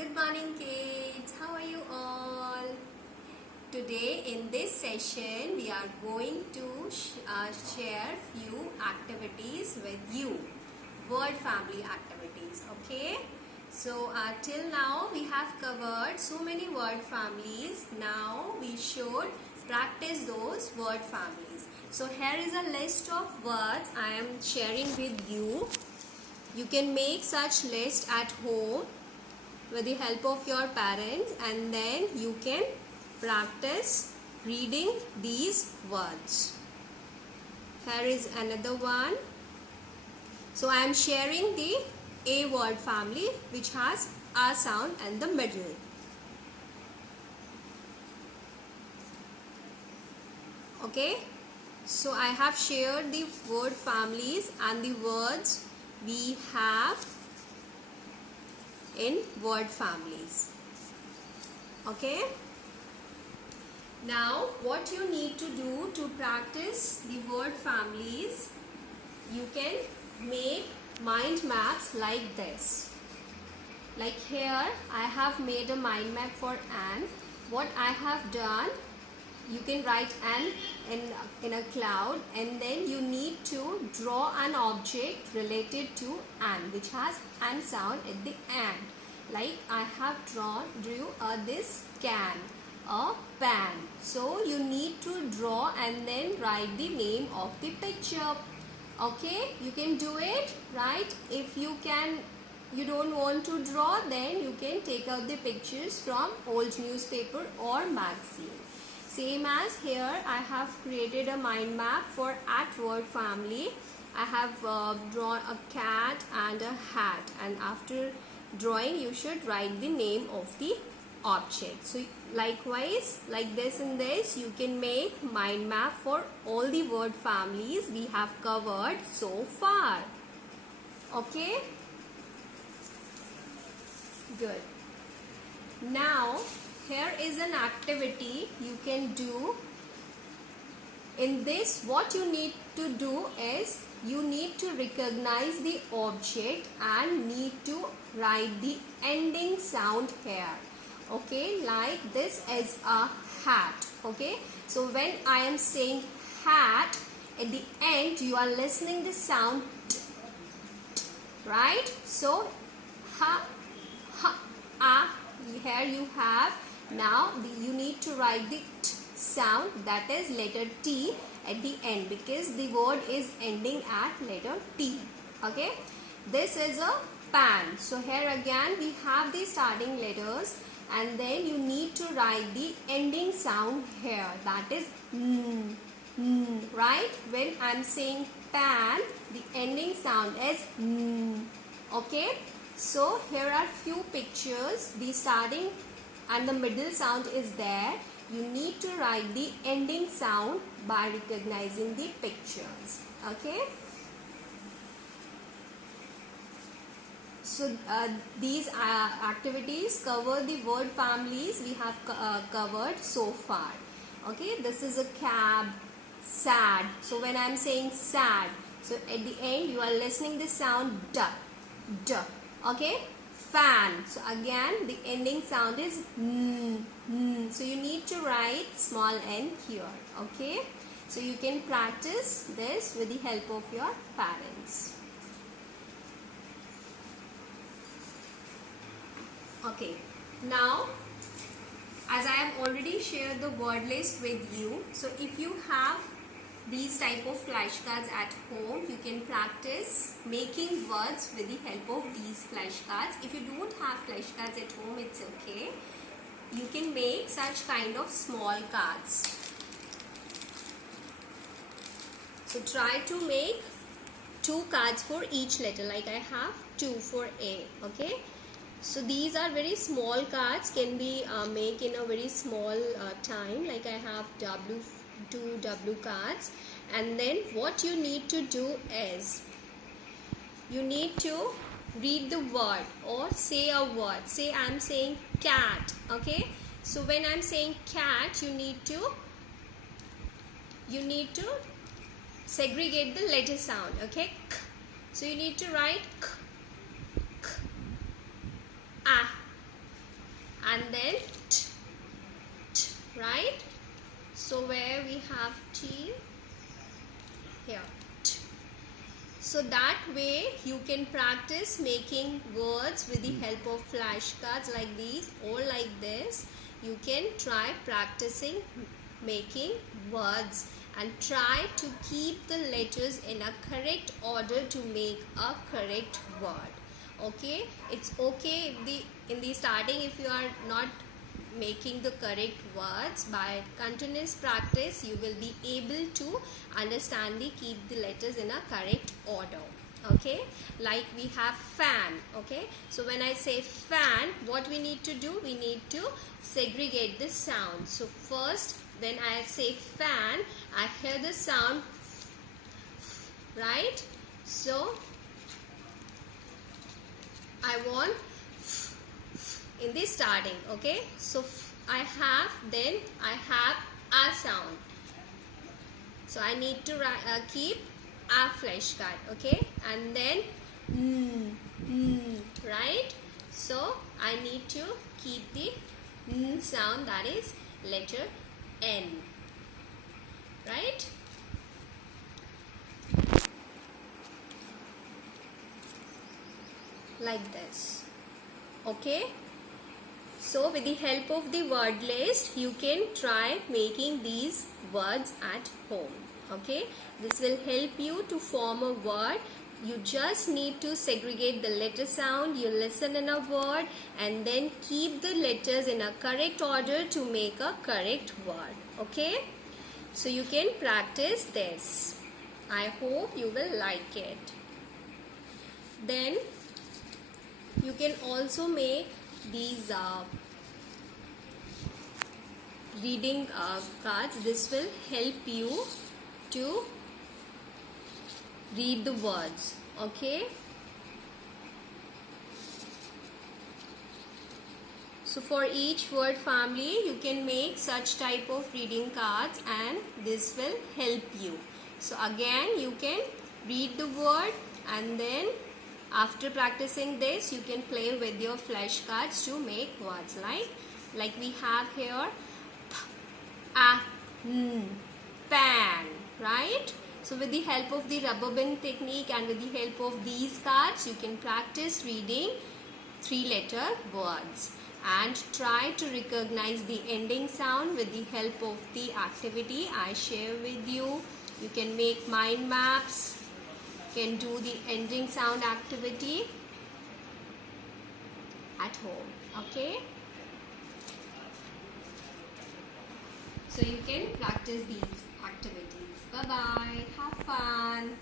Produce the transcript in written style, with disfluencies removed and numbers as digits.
Good morning, kids. How are you all? Today in this session we are going to share few activities with you. Word family activities, okay? So till now we have covered so many word families. Now we should practice those word families. So here is a list of words I am sharing with you. You can make such list at home with the help of your parents, and then you can practice reading these words. Here is another one. So I am sharing the A word family, which has A sound in the middle. Okay, so I have shared the word families and the words we have in word families. Okay, now what you need to do to practice the word families, you can make mind maps like this. Like here I have made a mind map for an. What I have done, you can write an in a cloud, and then you need to draw an object related to an, which has an sound at the end. Like I have drew this can, a pan. So you need to draw and then write the name of the picture. Okay, you can do it, right? If you don't want to draw, then you can take out the pictures from old newspaper or magazine. Same as here, I have created a mind map for at word family. I have drawn a cat and a hat, and after drawing you should write the name of the object. So likewise, like this and this, you can make mind map for all the word families we have covered so far. Okay, good. Now here is an activity you can do. In this, what you need to do is you need to recognize the object and need to write the ending sound here. Okay, like this is a hat. Okay, so when I am saying hat, at the end you are listening the sound t, right? So ha, ha, ah, here you have. Now you need to write the t sound, that is letter T at the end, because the word is ending at letter T. Okay, this is a pan. So here again we have the starting letters, and then you need to write the ending sound here, that is right? When I'm saying pan, the ending sound is okay. So here are few pictures. The starting and the middle sound is there. You need to write the ending sound by recognizing the pictures. Okay. So these activities cover the word families we have covered so far. Okay, this is a cab, sad. So when I am saying sad, so at the end you are listening the sound d, d. Okay, fan. So again the ending sound is So you need to write small n here. Okay, so you can practice this with the help of your parents. Okay, now as I have already shared the word list with you, so if you have these type of flashcards at home, you can practice making words with the help of these flashcards. If you don't have flashcards at home, it's okay. You can make such kind of small cards. So try to make 2 cards for each letter, like I have 2 for A. Okay, so these are very small cards, can be made in a very small time, like I have 2 W cards. And then what you need to do is you need to read the word or say a word. Say I'm saying cat. Okay, so when I'm saying cat, you need to segregate the letter sound. Okay, k. So you need to write k, k, ah, and then t, t, right? So where we have T, here t. So that way you can practice making words with the help of flashcards like these or like this. You can try practicing making words and try to keep the letters in a correct order to make a correct word. Okay, it's okay if in the starting if you are not making the correct words. By continuous practice you will be able to understand the keep the letters in a correct order. Okay, like we have fan. Okay, so when I say fan, what we need to do, we need to segregate the sound. So first when I say fan, I hear the sound, right? So I want in the starting. Okay, so I have a sound, so I need to keep a flashcard. Okay, and then right? So I need to keep the sound, that is letter N, right? Like this. Okay, so with the help of the word list you can try making these words at home. Okay, this will help you to form a word. You just need to segregate the letter sound. You listen in a word and then keep the letters in a correct order to make a correct word. Okay, so you can practice this. I hope you will like it. Then you can also make these reading cards. This will help you to read the words. Okay, so for each word family you can make such type of reading cards and this will help you. So again you can read the word and then after practicing this you can play with your flashcards to make words like we have here pan, right? So with the help of the rubber band technique and with the help of these cards you can practice reading 3-letter words and try to recognize the ending sound with the help of the activity I share with you. You can make mind maps, can do the ending sound activity at home. Okay, so you can practice these activities. Bye bye, have fun.